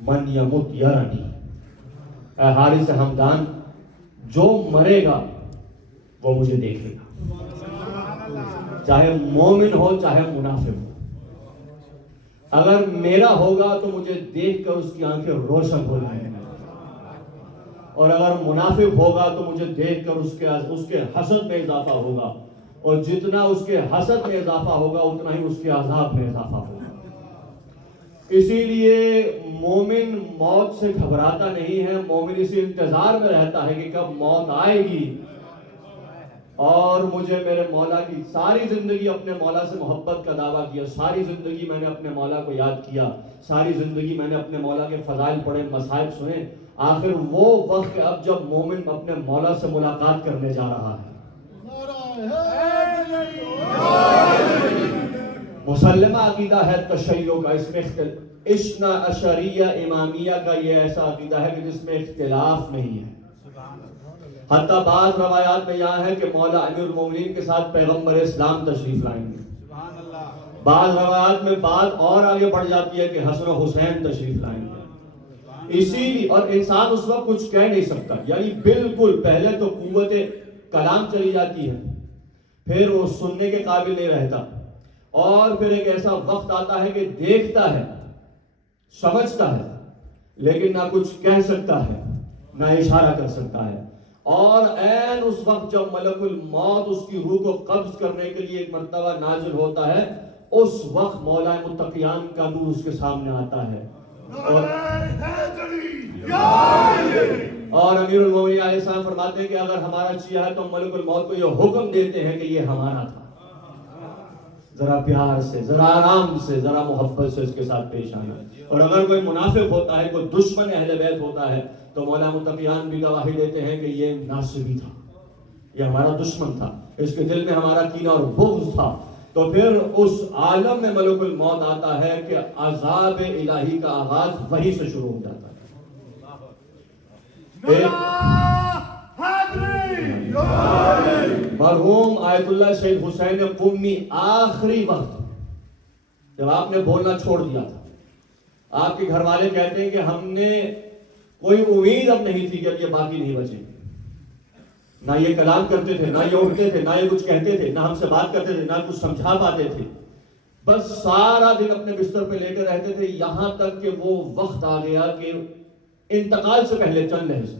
من یمت یرنی، اے حارث ہمدان جو مرے گا وہ مجھے دیکھے گا، چاہے مومن ہو چاہے منافق ہو، اگر میرا ہوگا تو مجھے دیکھ کر اس کی آنکھیں روشن ہو جائیں گی، اور اگر منافق ہوگا تو مجھے دیکھ کر اس کے حسد میں اضافہ ہوگا، اور جتنا اس کے حسد میں اضافہ ہوگا اتنا ہی اس کے عذاب میں اضافہ ہوگا۔ اسی لیے مومن موت سے گھبراتا نہیں ہے، مومن اسی انتظار میں رہتا ہے کہ کب موت آئے گی اور مجھے میرے مولا کی، ساری زندگی اپنے مولا سے محبت کا دعویٰ کیا، ساری زندگی میں نے اپنے مولا کو یاد کیا، ساری زندگی میں نے اپنے مولا کے فضائل پڑھے، مصائب سنے، آخر وہ وقت اب جب مومن اپنے مولا سے ملاقات کرنے جا رہا ہے۔ مسلمہ عقیدہ ہے تشیع کا، اس میں اثنا عشریہ امامیہ کا یہ ایسا عقیدہ ہے کہ جس میں اختلاف نہیں ہے۔ حتیٰ بعض روایات میں یہاں ہے کہ مولا امیر المومنین کے ساتھ پیغمبر اسلام تشریف لائیں گے، بعض روایات میں بات اور آگے بڑھ جاتی ہے کہ حسن و حسین تشریف لائیں گے۔ اسی لیے اور انسان اس وقت کچھ کہہ نہیں سکتا، یعنی بالکل پہلے تو قوت کلام چلی جاتی ہے، پھر وہ سننے کے قابل نہیں رہتا، اور پھر ایک ایسا وقت آتا ہے کہ دیکھتا ہے، سمجھتا ہے، لیکن نہ کچھ کہہ سکتا ہے نہ اشارہ کر سکتا ہے، اور عین اس وقت جب ملک الموت اس کی روح کو قبض کرنے کے لیے ایک مرتبہ نازل ہوتا ہے، اس وقت مولا متقیان کا نور اس کے سامنے آتا ہے، اور امیر المومنین علیہ السلام فرماتے ہیں کہ اگر ہمارا چاہیے ہے تو ملک الموت کو یہ حکم دیتے ہیں کہ یہ ہمارا تھا، ذرا پیار سے، ذرا آرام سے، ذرا محبت سے اس کے ساتھ پیش آنا۔ اور اگر کوئی منافق ہوتا ہے، کوئی دشمن اہل بیت ہوتا ہے، تو مولا متقیان بھی گواہی دیتے ہیں کہ یہ ناصبی تھا، یہ ہمارا دشمن تھا، اس کے دل میں ہمارا کینہ اور بغض تھا۔ تو پھر اس عالم میں ملک الموت آتا ہے کہ عذاب الہی کا آغاز وہی سے شروع ہو جاتا ہے۔ مرحوم آیت اللہ شہید حسین قمی آخری وقت جب آپ نے بولنا چھوڑ دیا تھا، آپ کے گھر والے کہتے ہیں کہ ہم نے کوئی امید اب نہیں تھی کہ اب یہ باقی نہیں بچے، نہ یہ کلام کرتے تھے، نہ یہ اٹھتے تھے، نہ یہ کچھ کہتے تھے، نہ ہم سے بات کرتے تھے، نہ کچھ سمجھا پاتے تھے، بس سارا دن اپنے بستر پہ لیٹے رہتے تھے، یہاں تک کہ وہ وقت آ گیا کہ انتقال سے پہلے چند لحظے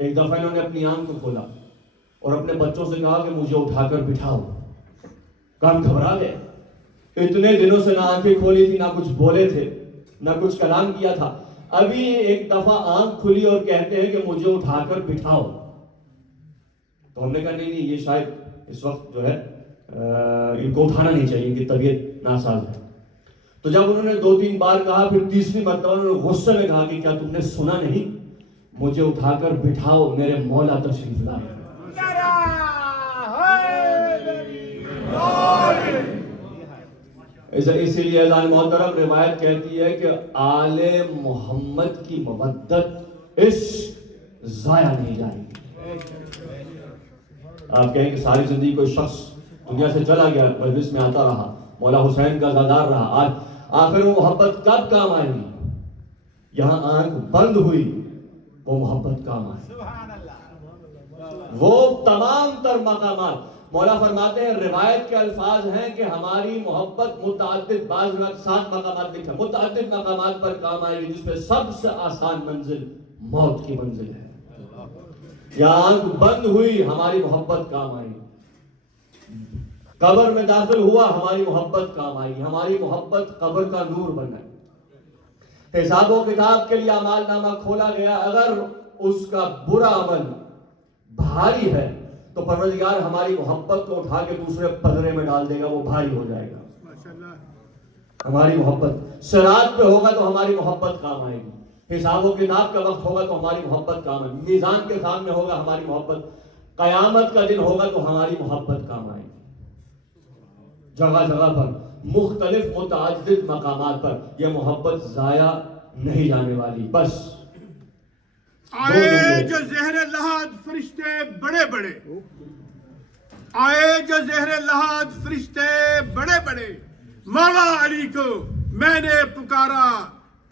ایک دفعہ انہوں نے اپنی آنکھ کو کھولا اور اپنے بچوں سے کہا کہ مجھے اٹھا کر بٹھاؤ، کام گھبرا گئے، اتنے دنوں سے نہ آنکھیں کھولی تھی، نہ کچھ بولے تھے، نہ کچھ کلام کیا تھا، ابھی ایک دفعہ آنکھ کھلی اور کہتے ہیں کہ مجھے اٹھا کر بٹھاؤ۔ تو ہم نے کہا نہیں یہ شاید اس وقت جو ہے ان کو اٹھانا نہیں چاہیے، کہ طبیعت ناساز ہے۔ تو جب انہوں نے 2-3 بار کہا، پھر تیسری مرتبہ انہوں نے غصے میں کہا کہ کیا تم نے سنا نہیں، مجھے اٹھا کر بٹھاؤ، میرے مولا تشریف لائے۔ اسی لیے اذان محترم روایت کہتی ہے کہ آل محمد کی مودت عشق ضائع نہیں جائے گی۔ آپ کہیں کہ ساری زندگی کوئی شخص دنیا سے چلا گیا، مجلس میں آتا رہا، مولا حسین کا زادار رہا، آخر وہ محبت کب کام آئے گی؟ یہاں آنکھ بند ہوئی، وہ محبت کام آئے، وہ تمام تر مقامات۔ مولا فرماتے ہیں، روایت کے الفاظ ہیں کہ ہماری محبت متعدد، بعض 7 مقامات لکھا، متعدد مقامات پر کام آئے گی، جس میں سب سے آسان منزل موت کی منزل ہے۔ یا آنکھ بند ہوئی، ہماری محبت کام آئے گی، قبر میں داخل ہوا، ہماری محبت کام آئے گی، ہماری محبت قبر کا نور بنائے گی۔ حساب و کتاب کے لیے اعمال نامہ کھولا گیا، اگر اس کا برا عمل بھاری ہے تو پروردگار ہماری محبت کو اٹھا کے دوسرے پلڑے میں ڈال دے گا، وہ بھاری ہو جائے گا۔ ہماری محبت صراط پہ ہوگا تو ہماری محبت کام آئے گی، حساب و کتاب کا وقت ہوگا تو ہماری محبت کام آئے گی، میزان کے سامنے ہوگا ہماری محبت، قیامت کا دن ہوگا تو ہماری محبت کام آئے گی۔ جگہ جگہ پر مختلف متعدد مقامات پر یہ محبت ضائع نہیں جانے والی۔ بس آئے جو زہر لحد فرشتے بڑے بڑے، آئے جو زہر لحد فرشتے بڑے بڑے، مولا علی کو میں نے پکارا،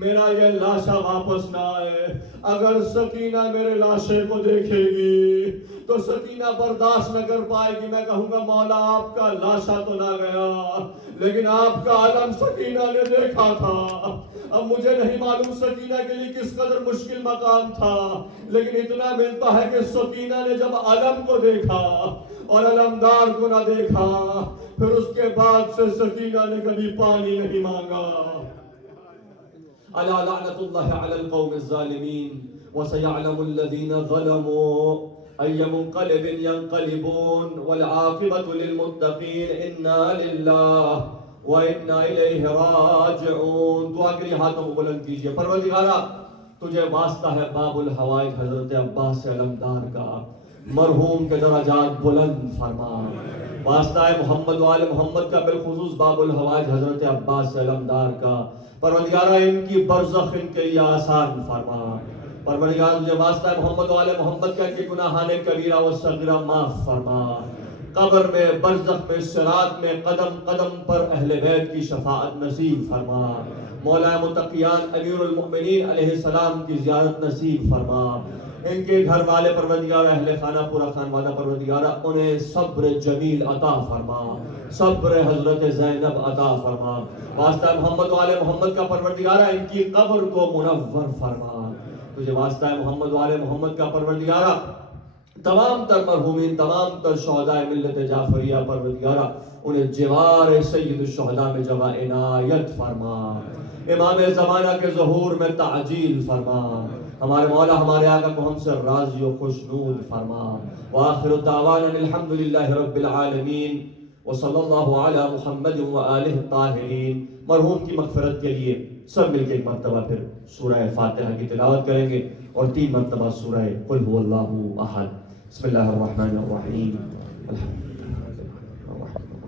میرا یہ لاشا واپس نہ آئے. اگر سکینہ میرے لاشے کو دیکھے گی تو سکینہ برداشت نہ کر پائے گی. میں کہوں گا مولا آپ کا لاشا تو نہ گیا لیکن آپ کا علم سکینہ نے دیکھا تھا. اب مجھے نہیں معلوم سکینہ کے لیے کس قدر مشکل مقام تھا لیکن اتنا ملتا ہے کہ سکینہ نے جب علم کو دیکھا اور علمدار کو نہ دیکھا پھر اس کے بعد سے سکینہ نے کبھی پانی نہیں مانگا. الا لعنت اللہ علی القوم الظالمین وسيعلم الذين ظلموا أي منقلب ينقلبون والعاقبة للمتقين إنا لله وإنا إليه راجعون. دعا کے لیے ہاتھوں کو بلند کیجئے. پروردگارا تجھے واسطہ ہے باب الحوائج حضرت عباس علمدار کا، مرحوم کے درجات بلند فرما. واسطہ ہے محمد و آل محمد کا، بالخصوص باب الحوائج حضرت عباس علمدار کا. پروردگارا ان کی برزخ ان کے لیے آسان فرما. پروردگار تجھے واسطہ ہے محمد و آل محمد کا، ان کے گناہان کبیرہ و صغیرہ معاف فرما. قبر میں، برزخ میں، صراط میں قدم قدم پر اہل بیت کی شفاعت نصیب فرما. مولا متقیان امیر المؤمنین علیہ السلام کی زیارت نصیب فرما. ان کے گھر والے پروردگار، اہل خانہ پورا خانوادہ پروردگارہ انہیں صبر جمیل عطا فرما، صبر حضرت زینب عطا فرما. واسطہ محمد و آل محمد کا پروردگارہ ان کی قبر کو منور فرما. تجھے واسطہ ہے محمد و آل محمد کا پروردگارہ تمام تر مرحومین، تمام تر شہداء ملت جعفریہ پروردگارہ انہیں جوار سید الشہداء میں جگہ عنایت فرما. امام زمانہ کے ظہور میں تعجیل فرما. ہمارے مولا ہمارے آقا کو ہم سے راضی و خوشنود فرما. وآخر دعوانا الحمدللہ رب العالمین وصلی اللہ علی محمد وآلہ الطاہرین. مرحوم کی مغفرت کے لیے سب مل کے ایک مرتبہ پھر سورہ فاتحہ کی تلاوت کریں گے اور 3 مرتبہ سورہ قل هو اللہ احد. بسم اللہ الرحمن الرحیم. الحمد